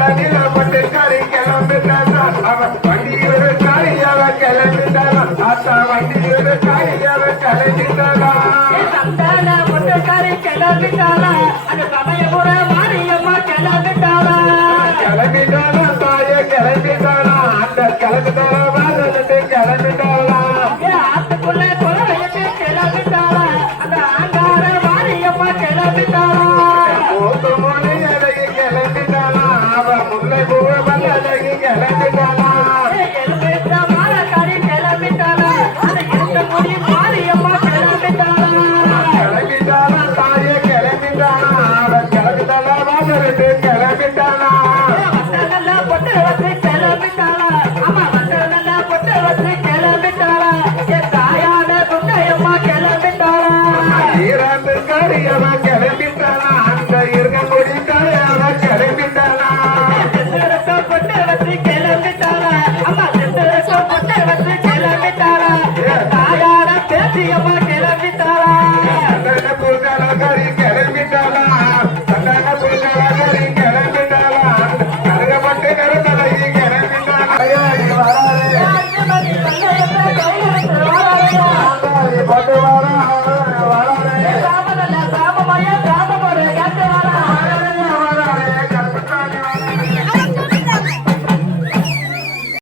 தண்ணில போட்டு காரி கிளம்பிட்டானா அவன் வண்டியோட காரியாவ கிளம்பிட்டானா ஆத்தா வண்டியோட காரியாவ கிளம்பிட்டானா சந்தான முட்டைக்காரி கிளம்பிட்டாளா அந்த சமயபுர மாரியம்மா கிளம்பிட்டாளா கிளம்பிட்டானா தாயே கிளம்பிட்டானா அந்த கிளம்பிட்டானா வாரத்துக்கு கிளம்பிட்டாளா ஆத்துக்குள்ள குழந்தைக்கு கிளம்பிட்டாளா அந்த ஆங்கார மாரியம்மா கிளம்பிட்டாளா மூத்து மொழி அழகி கிளம்பிட்டானா அவன் முல்லை பூவ அழகி கிளம்பிட்டானா மாலக்காரி கிளம்பிட்டாளா அந்த இருந்த முடி மாரியம்மா கிளம்பிட்டாளா கிளம்பிட்டானா தாயே கிளம்பிட்டானா அவன் கிளம்பிட்டானா வாரத்துக்கு கிளம்பிட்டானா